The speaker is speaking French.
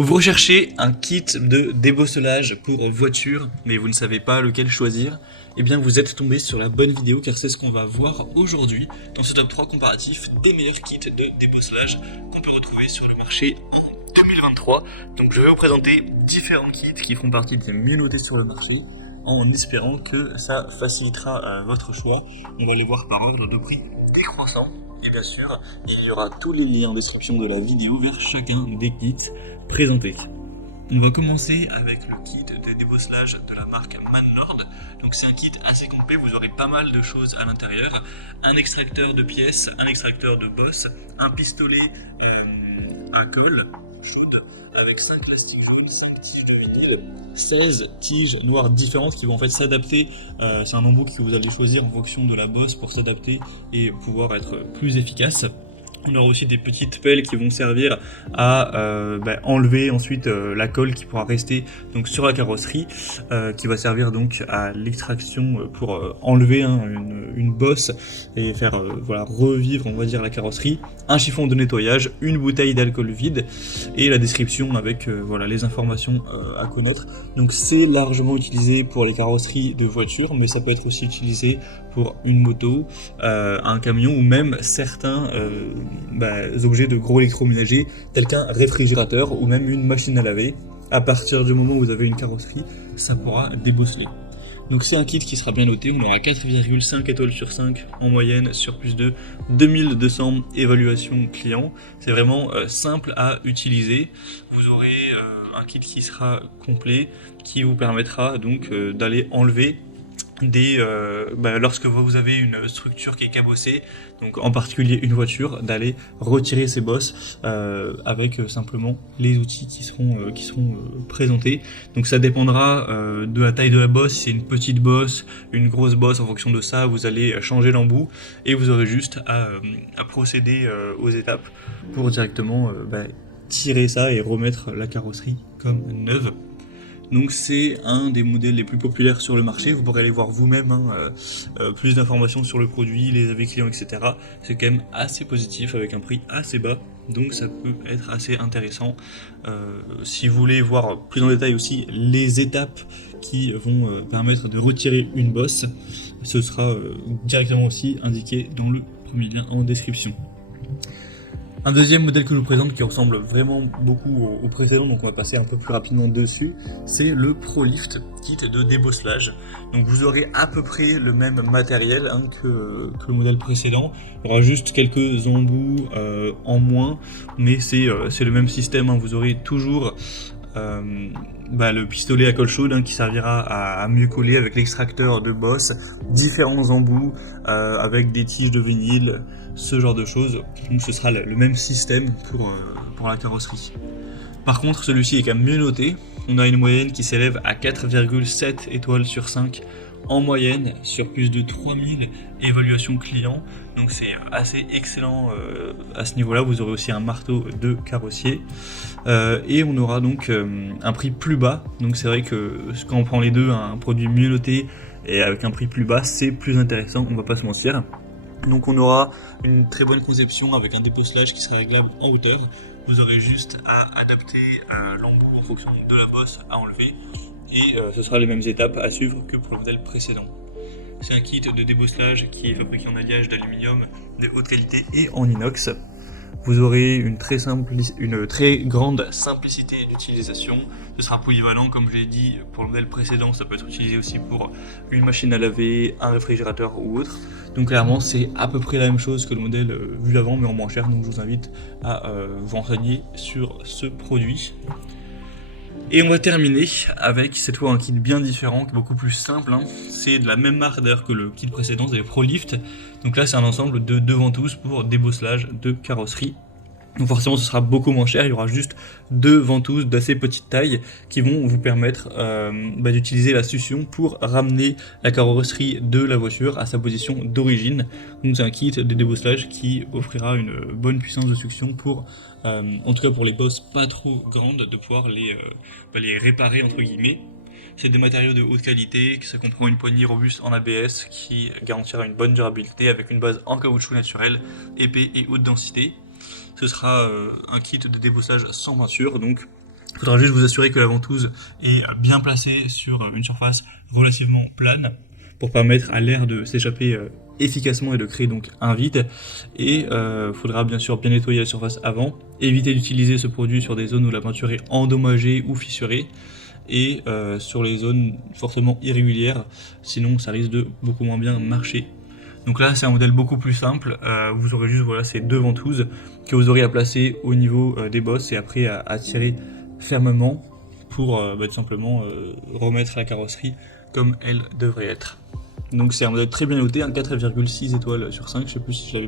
Vous recherchez un kit de débosselage pour voiture, mais vous ne savez pas lequel choisir. Eh bien vous êtes tombé sur la bonne vidéo car c'est ce qu'on va voir aujourd'hui dans ce top 3 comparatif des meilleurs kits de débosselage qu'on peut retrouver sur le marché en 2023. Donc je vais vous présenter différents kits qui font partie des mieux notés sur le marché en espérant que ça facilitera votre choix. On va les voir par ordre de prix décroissant. Et bien sûr, il y aura tous les liens en description de la vidéo vers chacun des kits présentés. On va commencer avec le kit de débosselage de la marque Manlord. Donc c'est un kit assez complet, vous aurez pas mal de choses à l'intérieur. Un extracteur de pièces, un extracteur de bosse, un pistolet à colle chaude avec 5 plastiques jaunes, 5 tiges de vinyle, 16 tiges noires différentes qui vont en fait s'adapter. C'est un embout que vous allez choisir en fonction de la bosse pour s'adapter et pouvoir être plus efficace. On aura aussi des petites pelles qui vont servir à enlever ensuite la colle qui pourra rester donc sur la carrosserie, qui va servir donc à l'extraction pour enlever une bosse et faire revivre on va dire la carrosserie. Un chiffon de nettoyage, une bouteille d'alcool vide et la description avec les informations à connaître. Donc c'est largement utilisé pour les carrosseries de voitures, mais ça peut être aussi utilisé pour une moto, un camion ou même certains objets de gros électroménagers tels qu'un réfrigérateur ou même une machine à laver. À partir du moment où vous avez une carrosserie, ça pourra débosseler. Donc c'est un kit qui sera bien noté, on aura 4,5 étoiles sur 5 en moyenne sur plus de 2200 évaluations clients. C'est vraiment simple à utiliser. Vous aurez un kit qui sera complet, qui vous permettra donc d'aller enlever lorsque vous avez une structure qui est cabossée, donc en particulier une voiture, d'aller retirer ces bosses avec simplement les outils qui seront présentés. Donc ça dépendra de la taille de la bosse. Si c'est une petite bosse, une grosse bosse, en fonction de ça vous allez changer l'embout et vous aurez juste à procéder aux étapes pour directement tirer ça et remettre la carrosserie comme neuve. Donc c'est un des modèles les plus populaires sur le marché, vous pourrez aller voir vous-même plus d'informations sur le produit, les avis clients, etc. C'est quand même assez positif avec un prix assez bas, donc ça peut être assez intéressant. Si vous voulez voir plus en détail aussi les étapes qui vont permettre de retirer une bosse, ce sera directement aussi indiqué dans le premier lien en description. Un deuxième modèle que je vous présente qui ressemble vraiment beaucoup au précédent, donc on va passer un peu plus rapidement dessus, c'est le ProLift kit de débosselage. Donc vous aurez à peu près le même matériel que le modèle précédent, il y aura juste quelques embouts en moins, mais c'est le même système, vous aurez toujours le pistolet à colle chaude qui servira à mieux coller avec l'extracteur de bosse, différents embouts avec des tiges de vinyle, ce genre de choses. Donc ce sera le même système pour la carrosserie. Par contre celui-ci est quand même mieux noté, on a une moyenne qui s'élève à 4,7 étoiles sur 5 en moyenne sur plus de 3000 évaluations clients, donc c'est assez excellent à ce niveau là. Vous aurez aussi un marteau de carrossier et on aura donc un prix plus bas, donc c'est vrai que quand on prend les deux, un produit mieux noté et avec un prix plus bas, c'est plus intéressant, on va pas se mentir. Donc on aura une très bonne conception avec un débosselage qui sera réglable en hauteur. Vous aurez juste à adapter l'embout en fonction de la bosse à enlever et ce sera les mêmes étapes à suivre que pour le modèle précédent. C'est un kit de débosselage qui est fabriqué en alliage d'aluminium de haute qualité et en inox. Vous aurez une très grande simplicité d'utilisation. Ce sera polyvalent, comme je l'ai dit pour le modèle précédent, ça peut être utilisé aussi pour une machine à laver, un réfrigérateur ou autre. Donc clairement c'est à peu près la même chose que le modèle vu avant mais en moins cher, donc je vous invite à vous renseigner sur ce produit. Et on va terminer avec cette fois un kit bien différent, beaucoup plus simple. C'est de la même marque d'ailleurs que le kit précédent, c'est ProLift. Donc là c'est un ensemble de 2 ventouses pour débosselage de carrosserie. Donc forcément ce sera beaucoup moins cher, il y aura juste 2 ventouses d'assez petite taille qui vont vous permettre d'utiliser la succion pour ramener la carrosserie de la voiture à sa position d'origine. Donc c'est un kit de débosselage qui offrira une bonne puissance de succion pour, en tout cas pour les bosses pas trop grandes, de pouvoir les réparer entre guillemets. C'est des matériaux de haute qualité, ça comprend une poignée robuste en ABS qui garantira une bonne durabilité avec une base en caoutchouc naturel, épais et haute densité. Ce sera un kit de débosselage sans peinture, donc Il faudra juste vous assurer que la ventouse est bien placée sur une surface relativement plane pour permettre à l'air de s'échapper efficacement et de créer donc un vide. Et faudra bien sûr bien nettoyer la surface avant, éviter d'utiliser ce produit sur des zones où la peinture est endommagée ou fissurée, et sur les zones fortement irrégulières, sinon ça risque de beaucoup moins bien marcher. Donc là c'est un modèle beaucoup plus simple, vous aurez juste voilà, ces deux ventouses que vous aurez à placer au niveau des bosses et après à tirer fermement pour tout simplement remettre la carrosserie comme elle devrait être. Donc c'est un modèle très bien noté, un 4,6 étoiles sur 5, je sais plus si je l'avais